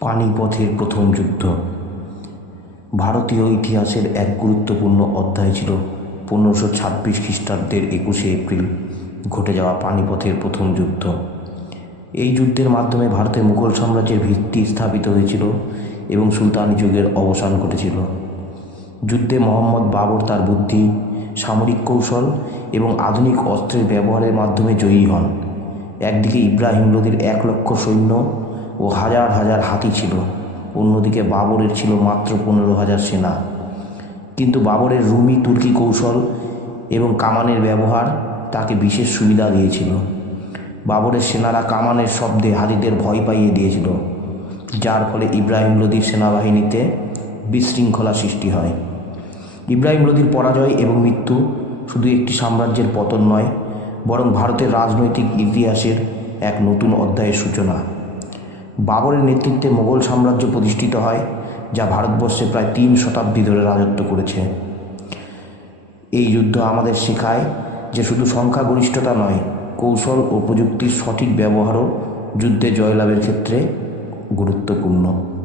পানিপথের প্রথম যুদ্ধ। ভারতীয় ইতিহাসের এক গুরুত্বপূর্ণ অধ্যায় ছিল পনেরোশো ছাব্বিশ খ্রিস্টাব্দের একুশে এপ্রিল, ঘটে যাওয়া পানিপথের প্রথম যুদ্ধ। এই যুদ্ধের মাধ্যমে ভারতের মুঘল সাম্রাজ্যের ভিত্তি স্থাপিত হয়েছিল এবং সুলতানি যুগের অবসান ঘটেছিল। যুদ্ধে মোহাম্মদ বাবর তার বুদ্ধি, সামরিক কৌশল এবং আধুনিক অস্ত্রের ব্যবহারের মাধ্যমে জয়ী হন। একদিকে ইব্রাহিম লোদির এক লক্ষ সৈন্য ও হাজার হাজার হাতি ছিল। অন্যদিকে বাবরের ছিল মাত্র পনেরো হাজার সেনা। কিন্তু বাবরের রুমি তুর্কি কৌশল এবং কামানের ব্যবহার তাকে বিশেষ সুবিধা দিয়েছিল। বাবরের সেনারা কামানের শব্দে হাজিদের ভয় পাইয়ে দিয়েছিল, যার ফলে ইব্রাহিম লোদির সেনাবাহিনীতে বিশৃঙ্খলা সৃষ্টি হয়। ইব্রাহিম লোদির পরাজয় এবং মৃত্যু শুধু একটি সাম্রাজ্যের পতন নয়, বরং ভারতের রাজনৈতিক ইতিহাসের এক নতুন অধ্যায়ের সূচনা। বাবরের নেতৃত্বে মোগল সাম্রাজ্য প্রতিষ্ঠিত হয়, যা ভারতবর্ষে প্রায় তিন শতাব্দী ধরে রাজত্ব করেছে। এই যুদ্ধ আমাদের শেখায় যে শুধু সংখ্যাগরিষ্ঠতা নয়, কৌশল ও প্রযুক্তির সঠিক ব্যবহারও যুদ্ধে জয়লাভের ক্ষেত্রে গুরুত্বপূর্ণ।